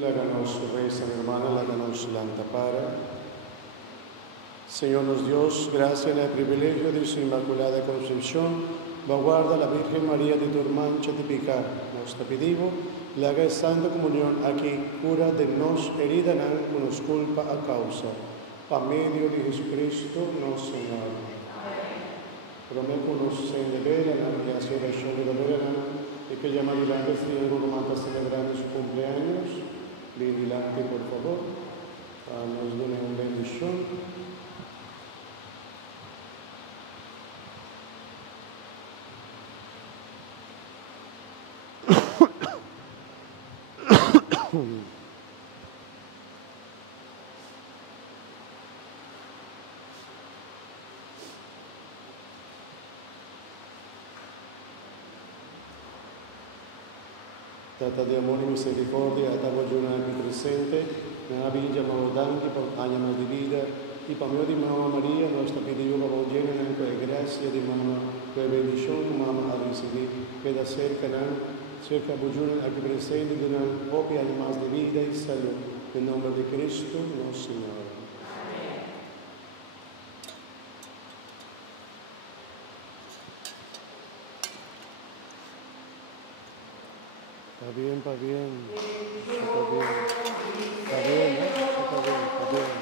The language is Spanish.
Láganos, reza mi hermana, láganos para. Señor Dios, gracias en el privilegio de su Inmaculada Concepción, guarda la Virgen María de tu mancha típica. Nos te pedimos, le haga santa comunión aquí, cura de nos herida con nos culpa a causa. A medio de Jesucristo, nos Señor. Prometo nos celebrar y hacer el show de la vera, y que llama adelante el Señor mata celebrando su cumpleaños. Adelante, por favor. Nos done una bendición. Tata di amore e misericordia, a tavola giornale più presente, nella villa maudanti, añama di vita, y para mí de Mamá María, nuestra pedido para llena en la gracia de Mamá, la bendición de Mamá a recibir, queda cerca bujuna aquí presente, de una copia más de vida y salud, en nombre de Cristo, nuestro Señor. Está bien, está bien. Está bien, ¿eh? Está bien.